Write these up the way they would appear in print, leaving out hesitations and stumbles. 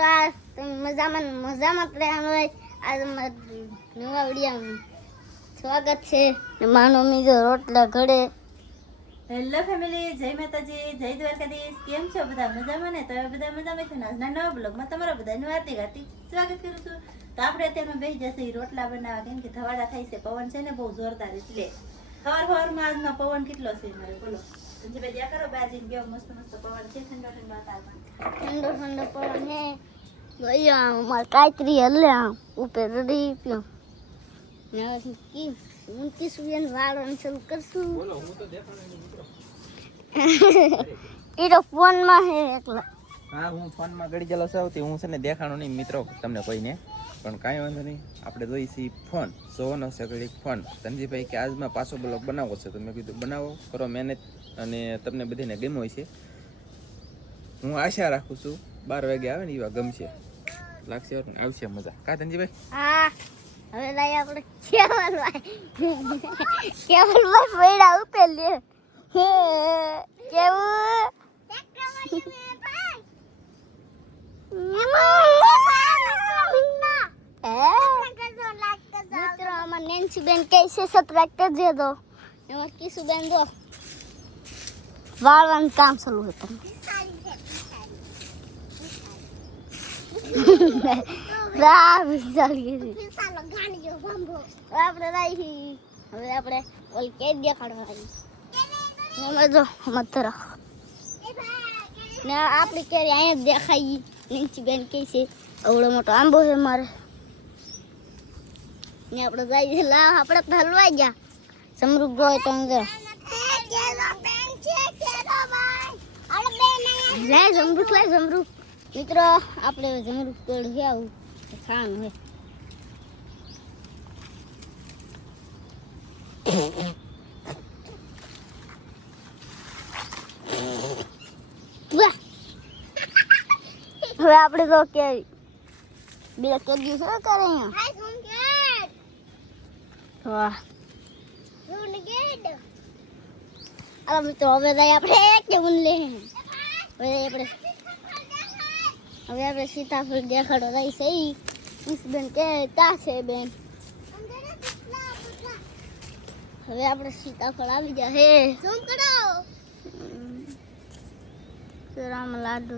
મિત્રો આ મજામાં જ રહેવાનું હોય. આજે નવા વિડીયો સ્વાગત છે. માનો મીજો રોટલા ઘડે. હેલો ફેમિલી, જય માતાજી, જય દ્વારકાધીશ. કેમ છો બધા? મજામાં ને? તો બધા મજામાં છે ને? આજના નવા બ્લોગમાં તમારા બધાનું હાર્દિક સ્વાગત કરું છું. તો આપણે અત્યારમાં બેસી જશે રોટલા બનાવવા, કેમ કે ધવાડા થાય છે. પવન છે ને બહુ જોરદાર, એટલે સવારમાં આજનો પવન કેટલો છે મારે બોલો. સંજીભાઈ જ્યાં કરો બહાર જઈને ગયો, મસ્ત મસ્ત પવન છે, ઠંડો ઠંડો વાતાવરણ, ઠંડો પવન હે. ગયો માર કાતરી હલે આમ ઉપર રડી પયો. ને કી ઊંચી સુયન વાળવાનું શરૂ કરશું. બોલો, હું તો દેખાડે મિત્રો. એ તો ફોનમાં હે એકલા. હા, હું ફોનમાં ગડી ગયેલો છું. હું છે ને દેખાણો નહીં મિત્રો તમને કોઈને, પણ કાંઈ વાંધો નહીં. આપણે જોઈશી ફોન સોનો છે ઘડીક ફોન. ધનજીભાઈ કે આજમાં પાછો બ્લોગ બનાવો છે, તો મેં કીધું બનાવો, કરો મહેનત, અને તમને બધાને ગમ્યો છે. હું આશા રાખું છું 12 વાગે આવે ને એવા ગમશે, લાગશે, આવશે મજા. કા ધનજીભાઈ? હા, હવે લઈ આપણે કેવલભાઈ પૈડા ઉપર લે. હે કેવું મિત્રો અમાર નેન્સી બેન કૈસે સબસ્ક્રાઇબ કરજે દો. એમાં કિસુ બેન દો વાળવાનું કામ ચાલુ હતું. આપણે રહી હવે આપણે ઓલી કેદ દેખાડવા જો મત રાખ ને આપણી કેરી અહીંયા દેખાઈ. નીચી બેન કહે છે અવડો મોટો આંબો છે મારે ને આપણે જઈએ લાવ. આપણે તો હલવાઈ ગયા. સમૃદ્ધ હોય તો અંદર લે જમરૂખ લે જમરૂખ. મિત્રો આપણે જમરૂખ તોડ ગયા આવું ખાવાનું હોય. હવે આપણે તો કેરી બે કેદી શું કરે અહીંયા? વાહ હવે મિત્રો હવે આપણે કેવું લે હવે આપણે સીતાફળ દેખાડો રહી છે. બેન કે તા છે બેન. હવે આપણે સીતાફળ આવી ગયા હે. શું કરો રામ લાડુ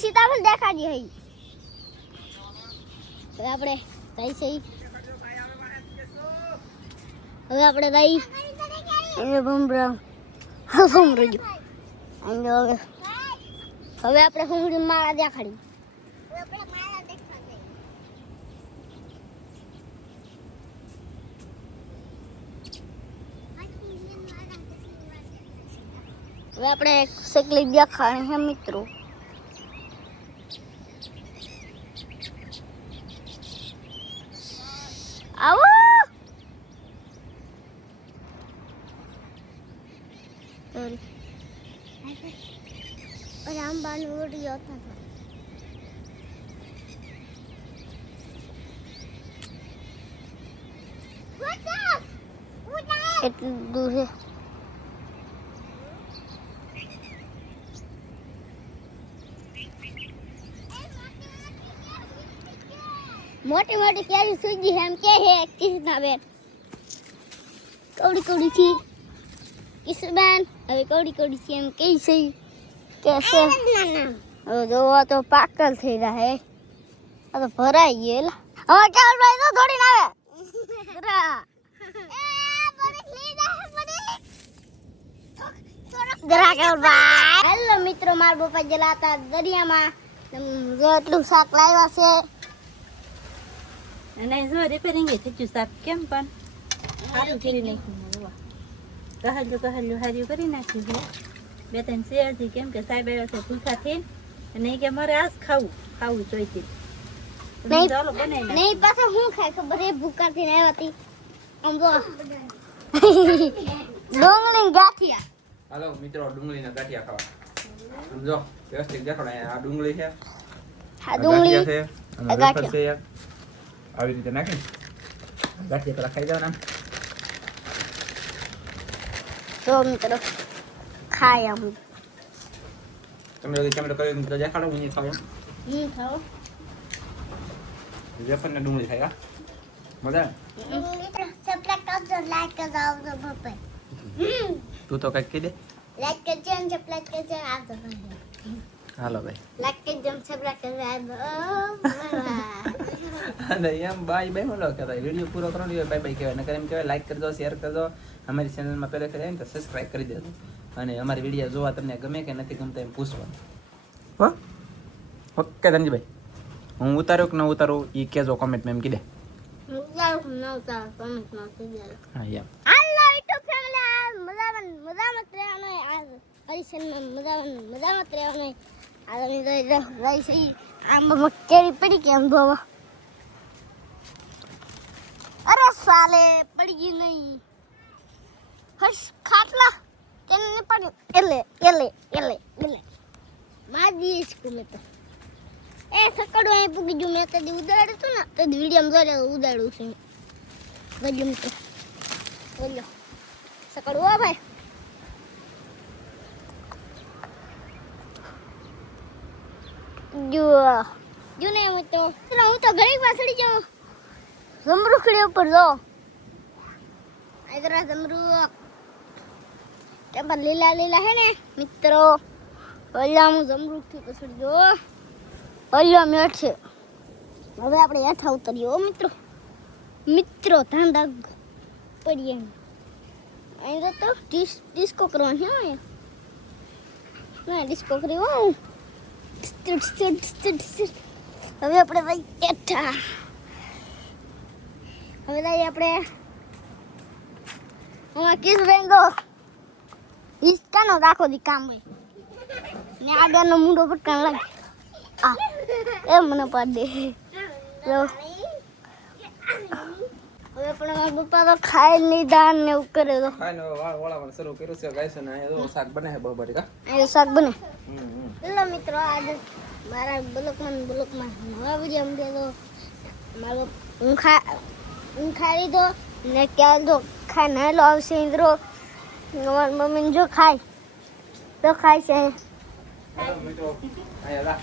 સીતાફળ દેખાડી હઈ. હવે આપણે કઈ છે હવે આપણે કઈ બમરા બમરજો હવે આપણે હુંગળી માળા દેખાડી. હવે આપણે શકલી દેખાડી હે મિત્રો. આવો આંબાનું વિડીયો હતો. એટલું દૂર છે. મોટી મોટી કેરી સુજી એમ કે હે કિસના બેન. કવડી કવડી છે કિસબેન. હવે કવડી કવડી છે એમ કે છે કે છે. હવે જોવા તો પાકલ થઈ રહ્યા હે. આ તો ભરાઈ ગયેલા. હવે કેવલ ભાઈ તો દોડીને આવે. હેલો મિત્રો, મારા પપ્પા ગયેલા હતા દરિયામાં. એટલું શાક લાવ્યા છે. અને જો રિપેરિંગ થઈ ગયું શાક, કેમ પણ સારું કરી નાખ્યું. કહાલ્યું હાર્યું કરી નાખ્યું છે. 2-3 શેરથી, કેમ કે સાહેબ આવ્યા છે ભૂખા થઈને, અને કે મારે આજ ખાવું જોઈતી નહીં. પાછા હું ખાય ખબર એ ભૂખા થઈને આવ્યા હતી. આમ જો ડુંગળી ગાંઠિયા. હાલો મિત્રો, ડુંગળીના ગાંઠિયા ખાવા. સમજો વ્યવસ્થિત દેખાડો. આ ડુંગળી છે, આ ડુંગળી છે, અને વેફર છે યાર. આવી રીતે નાખી ગાંઠિયા પેલા ખાઈ જવાના. તો મિત્રો ખાય આમ તમે કેમેરો કર્યો મિત્રો દેખાડો હું ખાવ ખાઓ વેફર ને ડુંગળી ખાય મજા સબસ્ક્રાઇબ કરજો લાઈક કરજો આવજો બાપા તું તો કઈક કહી દે લાઈક કરજો અને સબસ્ક્રાઇબ કરજો આવજો હાલો ભાઈ લાઈક કરજો અને સબસ્ક્રાઇબ કરજો આવજો અને એમ બાય બાય બોલો કે વિડીયો પૂરો કરો ને બાય બાય કહેવાય નકર એમ કહેવાય લાઈક કરજો શેર કરજો અમારી ચેનલમાં પહેલા કરી ને તો સબસ્ક્રાઇબ કરી દેજો અને અમારી વિડીયો જોવા તમને ગમે કે નથી ગમતા એમ પૂછવાનું હો ઓકે ધનજીભાઈ હું ઉતાર્યો કે ન ઉતારું એ કહેજો કોમેન્ટમાં એમ કીધે હા એમ હાલો યુટ્યુબ ફેમિલી મજામાં રહેવાનો આ હરીશનમાં મજામાં રહેવાનો આ તમે રહી છે આમ કેરી પડી કે આમ ધોવા અરે સાલે પડી ગઈ નહીં હશ ખાટલા તેને પડી એટલે માજી સ્કૂલ મેં તો એ સકડું અહીં પૂગી ગયું મેં કદી ઉદાડ્યું હતું ને તો વિડીયો ઉદાડ્યું છે વોલ્યુમ તો બોલ્યો સકડું હો ભાઈ જો ને હું તો ઘણી પાછળી જાઉં જમરૂખડી ઉપર જો આ જમરૂખ તે પર લીલા હે ને મિત્રો ઓલા હું જમરૂખથી પાછળ જો ઓલા મેઠ છે હવે આપણે હેઠા ઉતરીએ મિત્રો ધાંધા પડીએ અહીં તો ડિસ્કો કરવાની હોય ના ડિસ્કો કરી હો હવે આપણે ભાઈ હેઠા હવે આપણે અમારા કિસ બેન તો હિસ્કાનો રાખો દી કામ હોય ને આગળનો મૂંડો પટકાન લાગે આ એ મને પાડ દે લો હવે પણ મારા પપ્પા તો ખાય નહીં દાન ને એવું કરે તો ખાઈને વાળાવાનું શરૂ કર્યું છે ગાઈસ અને અહીંયા શાક બને છે બરોબર કા આ શાક બને લો મિત્રો આજે મારા બ્લોકમાં નવા વિડીયો મૂકે તો મારો હું ખાઈ લીધો ને ક્યાં તો ખાઈ નાયલો આવશે ઇન્દ્રો મારી મમ્મીને જો ખાય તો ખાય છે મિત્રો અહીંયા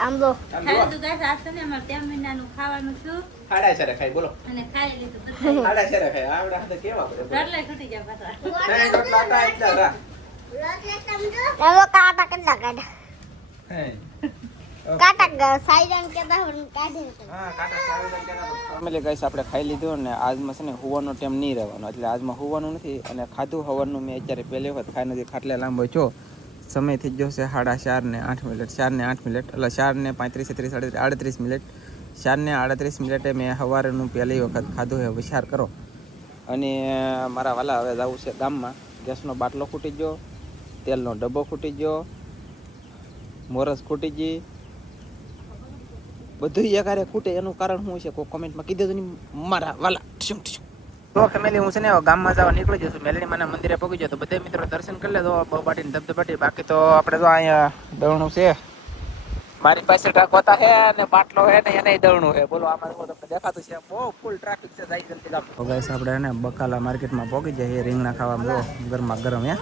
આમ તો ખાઈ લીધું ગાઈસ આજ તો ને અમારે 3 મહિનાનું ખાવાનું છું ખાડા છે ખાઈ બોલો અને ખાઈ લીધું બધું ખાડા છે ખાઈ આવડા હાથે કેવા પડે રડલે ખૂટી જાય પાછા નહીં તો લાટા એટલા રા ચાલો કાટા કેટલા કાઢ્યા હે કાટા સાઈડન કેતા હું કાઢી હા કાટા સાઈડન કેતા ફેમિલી ગાઈસ આપણે ખાઈ લીધું અને આજમાં છે ને હુવાનો ટાઈમ નહીં રહેવાનો એટલે આજમાં હુવાનું નથી અને ખાધું હવાનું મેં અત્યારે પહેલી વખત ખાઈ નથી ખાટલે લાંબો છો સમય થઈ ગયો છે 4:30 ને 8 મિનિટ 4 ને 8 મિનિટ એટલે 4 ને 35 38 મિનિટ 4 ને 38 મિનિટે મેં સવારનું પહેલી વખત ખાધું છે વિચાર કરો અને મારા વાલા હવે જવું છે ગામમાં ગેસનો બાટલો ખૂટી ગયો તેલનો ડબ્બો ખૂટી ગયો મોરસ ખૂટી ગઈ બધું એકારે ખૂટે એનું કારણ શું છે કોઈ કોમેન્ટમાં કીધું તો નહીં મારા વાલા તો ફેમિલી હું છે ને ગામમાં જવા નીકળી જશું મેલડી માના મંદિરે પહોંચી જાવ તો બધા મિત્રો દર્શન કરી લેજો બહુબાટીને ધબધબાટી બાકી તો આપણે તો અહીંયા દળણું છે મારી પાસે ટાકોતા છે અને બાટલો છે ને એને દળણું છે બોલો આમાં તમને દેખાતું છે બહુ ફૂલ ટ્રાફિક છે જાય જલ્દી ગામ તો ગાઈસ આપણે એને બકાલા માર્કેટમાં પહોંચી જઈએ રીંગણા ખાવા બહુ ગરમા ગરમ હે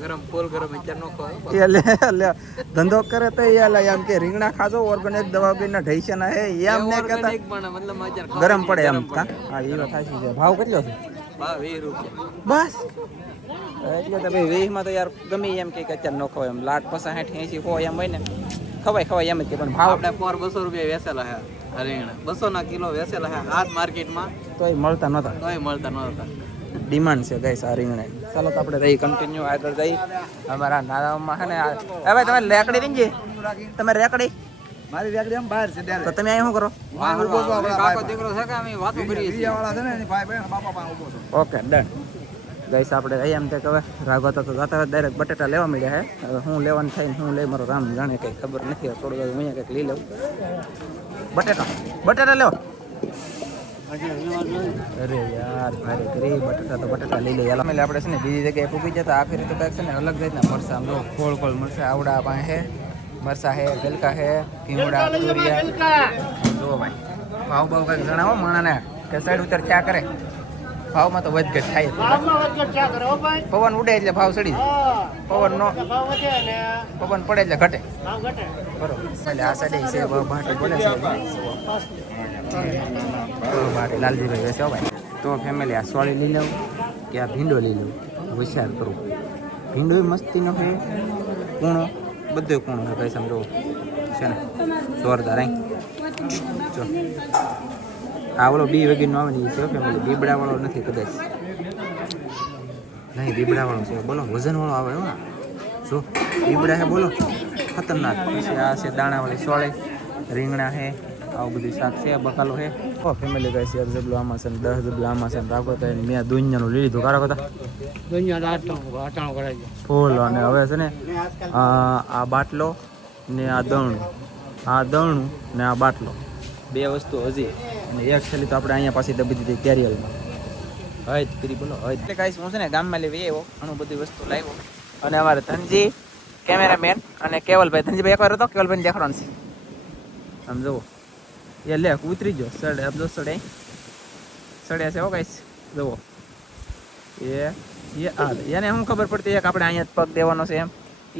ગરમ ફૂલ ગરમ અત્યારે નો ખાય લે ધંધો કરે તો એમ કે રીંગણા ખાજો ઓર્ગેનિક દવા બીના ઢૈસના હે એમ ને કહેતા મતલબ ગરમ પડે એમ કા હા એ વાત સાચી છે ભાવ કેટલો છે ભાવ 20 રૂપિયા બસ એટલે તો ભાઈ 20 માં તો યાર ગમે એમ કે અત્યારે નો ખાય એમ લાટ 65 80 હોય એમ હોય ને ખવાય એમ જ કે પણ ભાવ આપણે 200 રૂપિયા વેચેલા છે રીંગણા 200 ના કિલો વેચેલા છે આજ માર્કેટમાં તોય મળતા નહોતા ડિમાન્ડ છે ગાઈસ આ રીંગણા ચાલો તો આપણે રહી કન્ટિન્યુ આગળ જઈ અમારા નારામાં છે ને હવે તમે રેકડી રીંગી તમે રેકડી મારી રેકડી આમ બહાર છે તો તમે અહીં શું કરો કાકો દીકરો છે કે અમે વાતો કરીએ છીએ વાળા છે ને એની ભાઈ બહેન બાપા પાસે ઊભો છે ઓકે ડન ગાઈસ આપણે અહીં એમ તે હવે રાગો તો જાતા ડાયરેક્ટ બટેટા લેવા મળ્યા હે હવે હું લેવાનું થાય હું લઈ મારો રામ જાણે કંઈ ખબર નથી થોડું હું અહીંયા કંઈક લઈ લઉં બટેટા લેવો અરે યાર ભારે કરી બટેટા લઈ લઈએ એટલે આપણે છે ને બીજી જગ્યાએ પૂગી જતા આ ફેરી તો કંઈક છે ને અલગ જાતના મરસા આમ ખોળ મરસા આવડા પાસે હે મરસા હે ગલકા હે ભીમડા તુરિયા જો ભાઈ ભાવ કંઈક જણાવો માણાને કે સાઈડ ઉતર ક્યાં કરે ભાવમાં તો વધઘટ થાય જ. પવન ઉડે એટલે ભાવ ચડી જાય. પવન નો પવન પડે એટલે ઘટે. બરોબર. એટલે આ સાઈડે છે ભાટી બોલે છે. ભાટી લાલજીભાઈ વેચે હો ભાઈ. તો ફેમિલી આ સોળી લઈ લઉં કે આ ભીંડો લઈ લઉં વિચાર કરું. ભીંડો મસ્તીનો છે, કૂણો બધો કૂણો છે ભાઈ, સમજો છે ને જોરદાર. જો આ ઓલો બી વગેરેનો આવે ને એ છે ફેમિલી, બીબડા વાળો નથી કદાચ. નહીં બીબડા વાળો છે, બોલો વજન વાળો આવે એવો. જો બીબડા છે બોલો, ખતરનાક. પછી આ છે દાણાવાળી સોળે, રીંગણા છે, આવું બધું શાક છે, બકાલો છે. ઓ ફેમિલી ગાય છે, જબલું આમાં છે ને 10 જબલું આમાં છે ને રાખો તો મેં દુનિયાનું લઈ લીધું. કાઢો બધા ફૂલ. અને હવે છે ને આ બાટલો ને આ દણું ને આ બાટલો, બે વસ્તુ હજી. અને એક છેલ્લી તો આપણે અહીંયા પાછી દબી દીધી કેરિયરમાં. હજ કરી બોલો હજ. એટલે કાંઈ હું છે ને ગામમાં લેવી આવ્યો, ઘણું બધી વસ્તુ લાવ્યો. અને અમારે ધનજી કેમેરામેન અને કેવલભાઈ, ધનજીભાઈ એકવાર હતો, કેવલભાઈને દેખાડવાનું છે. આમ જુઓ એ લે ઉતરી ગયો સડે, આમ જો સડે છે હો ગાઈસ. જુઓ એ એને શું ખબર પડતી એક આપણે અહીંયા જ પગ દેવાનો છે એમ.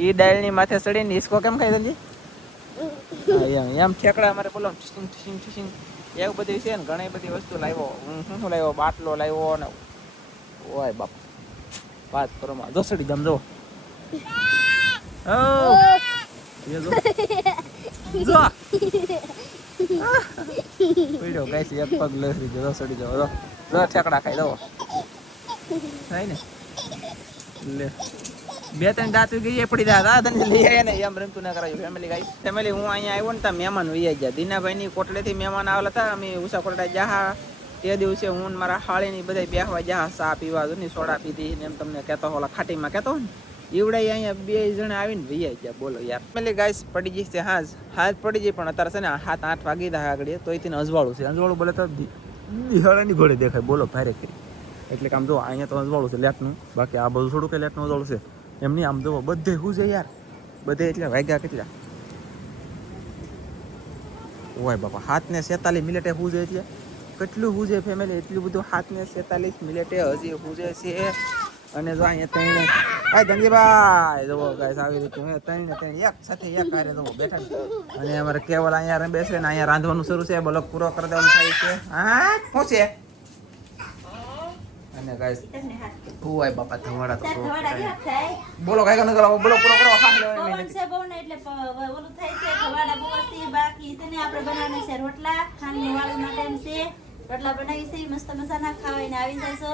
એ ડાયલની માથે સડીને હિસકો કેમ ખાય ધનજી? એમ ઠેકડા અમારે બોલો એવું બધી છે ને, ઘણી બધી વસ્તુ લાવ્યો. હું શું લાવ્યો? બાટલો લાવ્યો ને ઓય બાપ વાત કરો માં દોસડી જમ જો. પીડ્યો ગાઈસ, એક પગ લસરી ગયો, દોસડી જાવ જો ઠેકડા ખાઈ દો થાય ને. લે 2-3 દાંત ગઈ પડી જાય તને લઈ આવ્યા ને એમ રમતું ના કરાયું. ફેમિલી ગાઈસ, ફેમિલી હું અહીંયા આવ્યો ને ત્યાં મહેમાન વહી ગયા. દીનાભાઈની કોટલેથી મહેમાન આવેલા હતા. અમે ઉષા કોટડા જાહા તે દિવસે હું મારા હાળીની બધા બેહવા જાહા, ચા પીવા ને સોડા પીધી ને એમ તમને કહેતો ઓલા ખાટીમાં કહેતો ને ઈવડાઈ અહીંયા 2 જણા આવીને વહી ગયા. બોલો યાર. ફેમિલી ગાઈસ પડી ગઈ છે હાજ પડી ગઈ, પણ અત્યારે છે ને 7-8 વાગી દા આગળ તોય તેને અજવાળું છે. અજવાળું બોલે તો દિહાળાની ઘોડે દેખાય. બોલો ભારે કરી એટલે કામ જો અહીંયા તો અજવાળું છે લેટનું, બાકી આ બધું થોડું કે લેટનું અજવાળું છે એમની. આમ જુઓ બધે શું છે યાર, બધે એટલે વાગ્યા કેટલા ઓય બાપા 7:47 મિનિટે શું છે એટલે કેટલું શું છે ફેમિલી, એટલું બધું 7:47 મિનિટે હજી શું છે. અને જો અહીંયા ત્રણે ભાઈ ધનજીભાઈ જુઓ ગાઈસ આવી રીતે ત્રણ એક સાથે એક કાર્ય જુઓ બેઠા છે. અને અમારે કેવલ અહીંયા બેસે ને અહીંયા રાંધવાનું શરૂ છે, બ્લોક પૂરો કરી દેવાનું થાય છે. હા શું છે? અને ગાઈસ ઓય બાપા ધવાડા તો બોલો કાઈ ન કરો, બોલો પૂરો કરો. પવન છે બહુ ને એટલે ઓલું થાય છે ધવાડા બહુ છે. બાકી છે ને આપણે બનાવવાના છે રોટલા, ખાંડની વાળું ટાઈમ છે. રોટલા બનાવી છે મસ્ત મજાના, ખાવાઈને આવી જશો.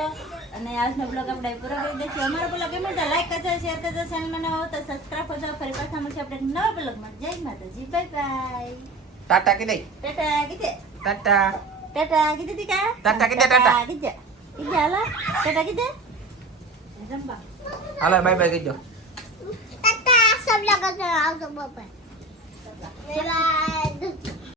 અને આજનો બ્લોગ આપણે પૂરો કરી દઈશું. અમારો બ્લોગ ગમે તો લાઈક કરજો, શેર કરજો, ચેનલમાં નવા હો તો સબસ્ક્રાઇબ કરજો. ફરી પાછા મળશે આપણે નવા બ્લોગમાં. જય માતાજી, બાય બાય. ટાટા કીધે ટાટા કીધે, ટાટા કીધે દીકા, ટાટા કીધે ટાટા કીધે કીધે હાલા ટાટા કીધે રંબા હાલો બાય બાય કીધો. ટાટા સબ લોકો આવજો બાય બાય.